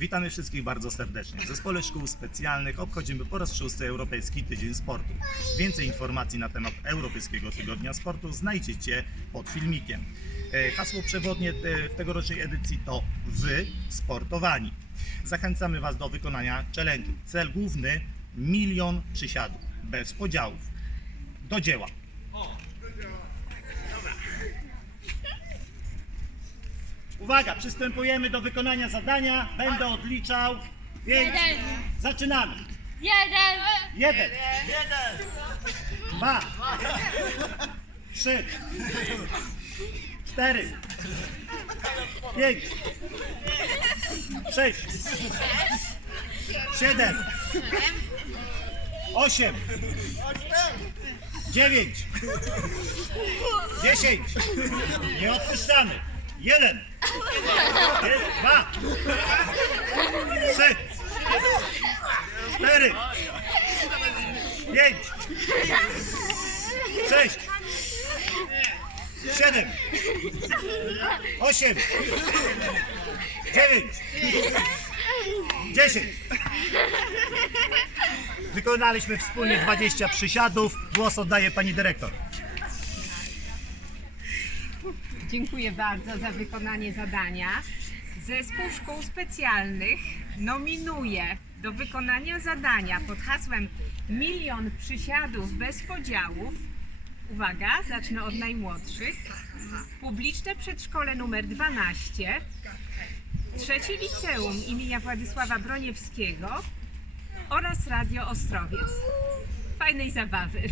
Witamy wszystkich bardzo serdecznie. W Zespole Szkół Specjalnych obchodzimy po raz szósty Europejski Tydzień Sportu. Więcej informacji na temat Europejskiego Tygodnia Sportu znajdziecie pod filmikiem. E, Hasło przewodnie e, w tegorocznej edycji to Wy sportowani. Zachęcamy Was do wykonania challenge'u. Cel główny milion przysiadów, bez podziałów. Do dzieła! Uwaga, przystępujemy do wykonania zadania. Będę odliczał. Więc Jeden. zaczynamy. Jeden. Jeden. Dwa. Trzy. Cztery. Pięć. Sześć. Siedem. Osiem. Dziewięć. Dziesięć. Nie odpuszczamy. Jeden. Je- Dwa. Trzy. Cztery. Pięć. Sześć. Siedem. Osiem. Dziewięć. Dziesięć. Wykonaliśmy wspólnie 20 przysiadów. Głos oddaje pani dyrektor. Dziękuję bardzo za wykonanie zadania. Zespół Szkół Specjalnych nominuje do wykonania zadania pod hasłem Milion przysiadów bez podziałów. Uwaga, zacznę od najmłodszych. Publiczne przedszkole numer 12, trzecie liceum imienia Władysława Broniewskiego oraz Radio Ostrowiec. Fajnej zabawy.